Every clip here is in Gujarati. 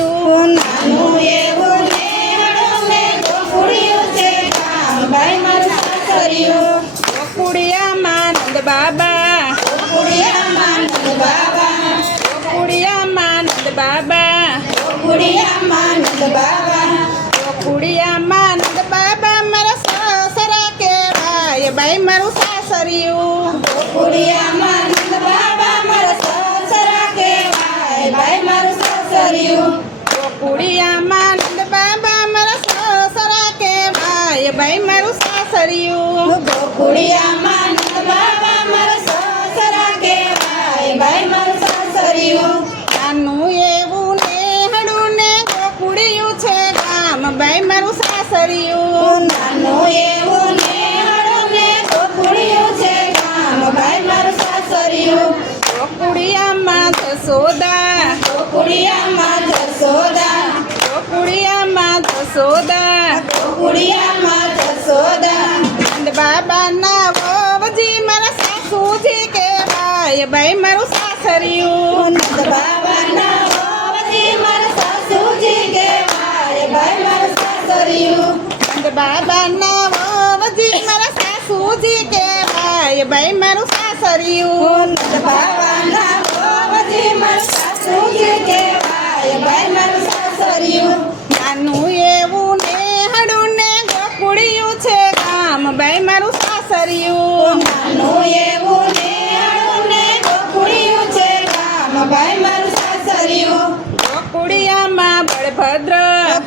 સાસરિયું નાનું એવું નેહડું ને ગોકુળિયું છે ગામ ભાઈ મારું સાસરિયું ગોકુળિયામાં નંદ બાબા ગોકુળિયામાં નંદ બાબા ગોકુળિયામાં નંદ બાબા ગોકુળિયામાં નંદ બાબા ગોકુળિયામાં નંદ બાબા મારા સસરા કહેવાય ભાઈ મારું સાસરિયું ગોકુળિયામાં નંદ બાબા મારા સસરા કહેવાય ભાઈ મારું સાસરિયું ગોકુળિયામાં નંદ બાબા મારા સસરા કહેવાય ભાઈ મારું સાસરિયું ગોકુળિયામાં નંદ બાબા મારા સસરા કહેવાય ભાઈ મારું સાસરિયું નાનું એવું નેહડું ને ગોકુળિયું છે ગામ ભાઈ મારું સાસરિયું નાનું એવું નેહડું ને ગોકુળિયું છે ગામ ભાઈ મારું સાસરિયું ગોકુળિયામાં જસોદા ગોકુળિયામાં જસોદા ગોકુળિયામાં જસોદા ગોકુળિયામાં જસોદા નંદ બાબાના વોવજી મારા સાસુજી કહેવાય ભાઈ મારું સાસરિયું નંદ બાબાના વોવજી મારા સાસુજી કહેવાય ભાઈ મારું સાસરિયું નંદ બાબાના વોવજી મારા સાસુજી કહેવાય ભાઈ મારું સાસરિયું નંદ બાબાના વોવજી મારા સાસુજી કહેવાય ભાઈ મારું સાસરિયું નાનું એવું નેહડું ને ગોકુળિયું છે ગામ ભાઈ મારું સાસરિયું નાનું એવું નેહડું ને ગોકુળિયું છે ગામ ભાઈ મારું સાસરિયું ગોકુળિયામાં બળભદ્ર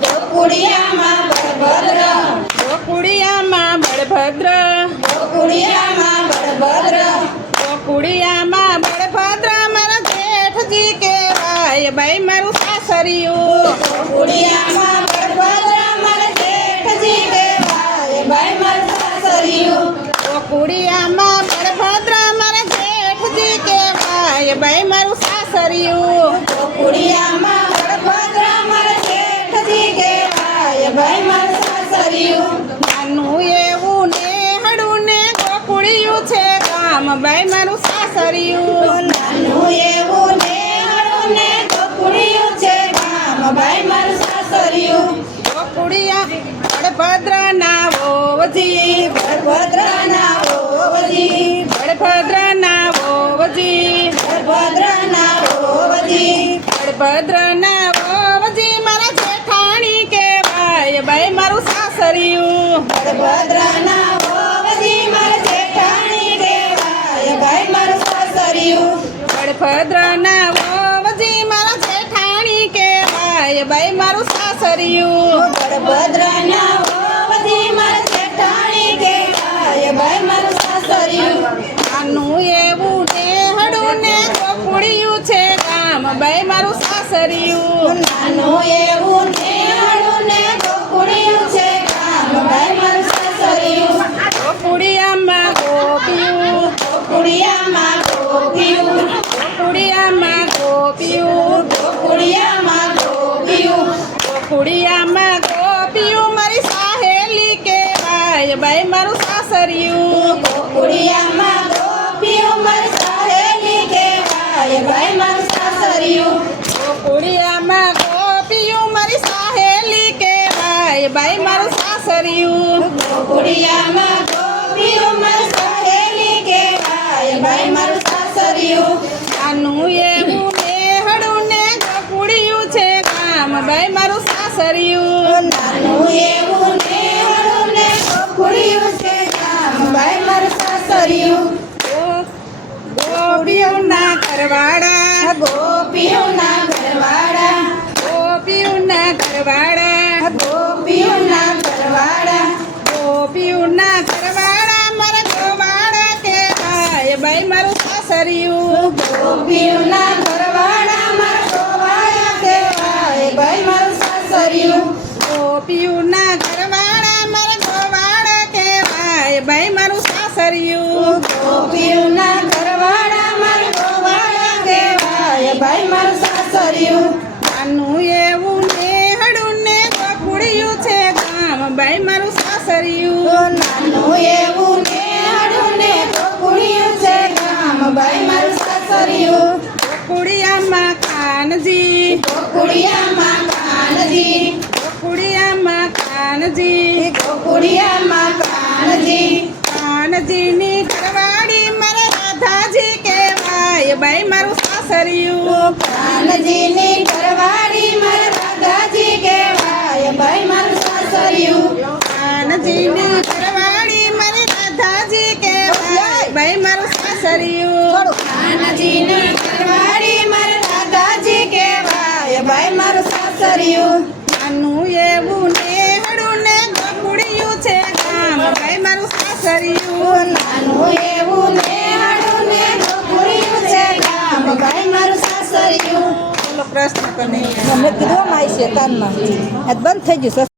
ગોકુળિયામાં બળભદ્ર ગોકુળિયામાં બળભદ્ર ગોકુળિયામાં બળભદ્ર ગોકુળિયામાં બળભદ્ર મારા જેઠજી કહેવાય ભાઈ મારું સાસરિયું ગોકુળિયામાં બળભદ્ર મારા જેઠજી કહેવાય ભાઈ મારું સાસરિયું ગોકુળિયામાં બળભદ્ર મારા જેઠજી કહેવાય ભાઈ મારું સાસરિયું ગોકુળિયામાં બળભદ્ર મારા જેઠજી કહેવાય ભાઈ મારું સાસરિયું નાનું એવું નેહડું ને ગોકુળિયું છે ગામ ભાઈ મારું સાસરિયું નાનું એવું નેહડું ને ગોકુળિયું છે ગામ ભાઈ મારું સાસરિયું ગોકુળિયા બળભદ્રના વોવજી બળભદ્રના ઓવજી બળભદ્રના વોવજી બળભદ્રના ઓવજી બળભદ્રના વોવજી મારા જેઠાણી કહેવાય ભાઈ મારું સાસરિયું બળભદ્રના ઓવજી મારા જેઠાણી કહેવાય ભાઈ મારું સાસરિયું બળભદ્રના વોવજી મારા જેઠાણી કહેવાય ભાઈ મારું સાસરિયું બળભદ્રના ઓવજી મારા જેઠાણી કહેવાય ભાઈ મારું સાસરિયું નાનું એવું નેહડું ને ગોકુળિયું છે ગામ ભાઈ મારું સાસરિયું નાનું એવું નેહડું ને ગોકુળિયું છે ગામ ભાઈ મારું સાસરિયું ગોકુળિયામાં ગોપિયું ગોકુળિયામાં ગોપિયું ગોકુળિયામાં ગોપિયું ગોકુળિયામાં ગોપિયું ગોકુળિયામાં ગોપિયું મારી સાહેલી કહેવાય ભાઈ મારું સાસરિયું ગોકુળિયામાં ગોપિયું મારી સહેલી કહેવાય ભાઈ મારું સાસરિયું ગોકુળિયામાં ગોપિયું મારી સાહેલી કહેવાય ભાઈ મારું સાસરિયું ગોકુળિયામાં ગોપિયું મારી સહેલી કહેવાય ભાઈ મારું સાસરિયું નાનું એવું નેહડું ને ગોકુળિયું છે ગામ ભાઈ મારું સાસરિયું નાનું એવું નેહડું ને ગોકુળિયું છે ગામ ભાઈ મારું સાસરિયું ગોપીઓના ઘરવાળા ગોપીઓના ઘરવાળા ગોપીઓના ઘરવાળા ગોપીઓના ઘરવાળા ગોપીઓના ઘરવાળા મારા ગોવાળા કહેવાય ભાઈ મારું સાસરિયું ગોપીઓના ઘરવાળા મારા ગોવાળા કહેવાય ભાઈ મારું સાસરિયું ગોપીઓના ઘરવાળા મારા ગોવાળા કહેવાય ભાઈ મારું સાસરિયું ગોપીઓના ઘરવાળા મારા ગોવાળા કહેવાય ભાઈ મારું સાસરિયું નાનું એવું નેહડું ને ગોકુળિયું છે ગામ ભાઈ મારું સાસરિયું નાનું એવું નેહડું ને ગોકુળિયું છે ગામ ભાઈ મારું સાસરિયું ગોકુળિયામાં ખાનજી ગોકુળિયામાં કાનજી ગોકુળિયામાં કાનજી ગોકુળિયામાં કાનજી કાનજીની ઘરવાળી મારા રાધાજી કહેવાય બાઈ મારું સાસરિયું કાનજીની ઘરવાળી મારા રાધાજી કહેવાય ભાઈ મારું સાસરિયું કાનજીની ઘરવાળી મારી રાધાજી કહેવાય બાઈ મારું સાસરિયું કાનજીની ઘરવાળી મારા રાધાજી કહેવાય ભાઈ મારું સાસરિયું નાનું એવું નેહડું ને ગોકુળિયું છે ગામ બાઈ મારું સાસરિયું નાનું એવું નેહાડું ને ગોકુળિયું છે ગામ ભાઈ મારું સાસરિયું બોલો કૃષ્ણ કનૈયા મેં કીધું મારી શેતાનમાં આજ બંધ થઈ ગયું